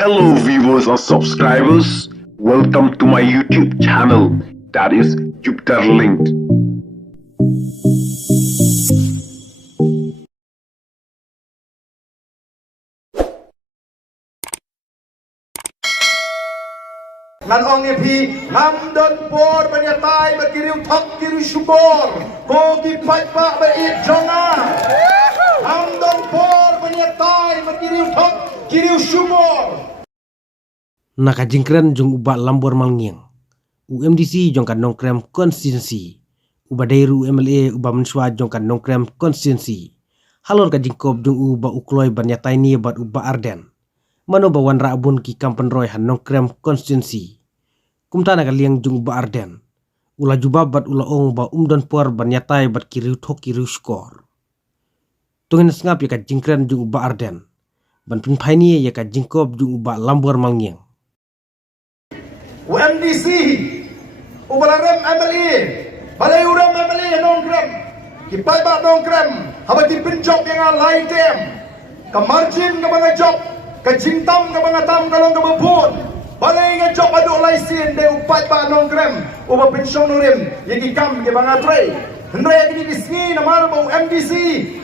Hello viewers or subscribers, welcome to my YouTube channel, that is Jupiter Linked. Ngan ong epi ngam don por banyatai bakiriu thok kiriu syukur ko ki pai pa ba it jonga ngam don por banyatai bakiriu thok kiriu syukur Naka jingkren jong uba lambor malngiang UMDC jong kan nongkrem konstitusi uba dairu MLA uba menswa jong kan nongkrem konstitusi halor ka jingkop jong uba ukloy banyatai ni bat uba arden mano bawan rabun ki kampen roy han nongkrem konstitusi kumta naga liang jung ba arden ula jubabat ula ong ba umdon por banyatai bat kiriu thok kiriu skor tungin sngap ya ka jingkren jung ba arden ban pin phaini ya ka jingkop jung ba lambor malngiang UMDC ubalarem MLA balai uram MLA nongkrem ki pai ba nongkrem habati pinjok yang alai tem ka margin ka mga job ka jingtam ka mga tam kalong ka bapun balay nga job adu laisin de upat pa nongkrem uba pensyon nurim yagi kam ke mga tray hendra yagi bisngi na malbo MDC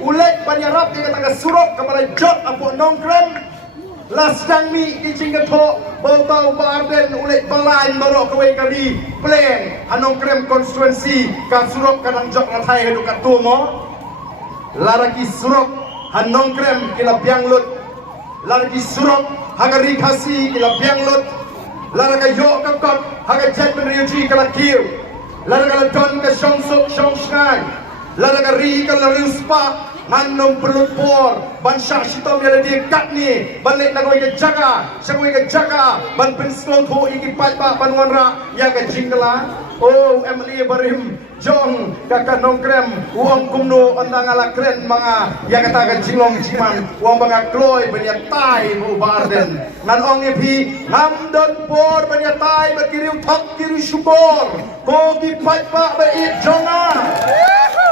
ulet panyarap ke kata surok kamalay job apo nongkrem lasdang mi kijing kato bautau ba arden ulet balay maro kaway kali pleng anongkrem konstituensi ka surok kanang job natay hadu katumo laraki surok hanongkrem kila bianglut laraki surok hagari kasi kila bianglut lara ka yo ka kop haga jetman ryuji kala kiu lara ka don ka shong sok shong sky lara ka ri ka la riu spa manong perut por ban sha shitom ya di kat ni balik na ko ke jaga sa ko ke jaga ban pensko tho iki pat pa banwan ra ya ka jingla oh MLA barim jong kaka nongkrem uang kumno andang ala kren mga ya kata ka jingong jiman uang mga kloy banya tai bu barden ngan ong epi ngam don por banya tai bakiriu thok kiriu syukur ko ki pat pa ba it jonga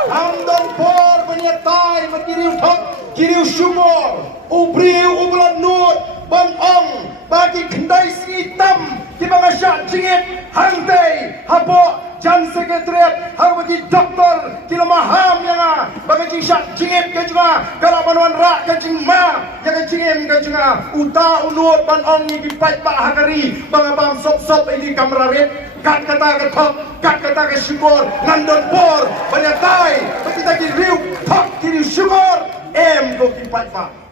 ngam don por banya tai bakiriu thok kiriu syukur ubriu ubulan nut ban ong bagi kendai sitam ki mga syak jingit hangtay hapo jan sekretariat hang bagi doktor kilo maham yang bagi syak jingit ke juga kalau panuan rak ke jing ma yang jingim ke juga uta unut ban ong ni dipat pak hakari bang abang sop ini kamrarit kat kata ke thok kat kata ke syukur ngandon por banyak tai bagi taki riu thok kiri syukur em go dipat pak